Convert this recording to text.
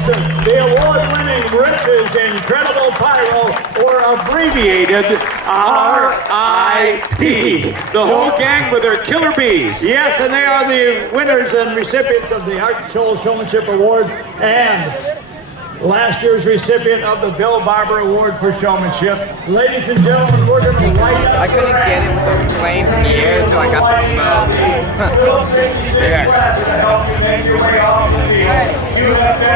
Gibson, the award-winning Rich's Incredible Pyro, or abbreviated RIP. The whole gang with their killer bees. Yes, and they are the winners and recipients of the Art Show Showmanship Award and last year's recipient of the Bill Barber Award for Showmanship. Ladies and gentlemen, we're going to light up. I couldn't get it with the plane from the air until I got the smoke. We'll take the 6 class to help you make your way off the field. You have to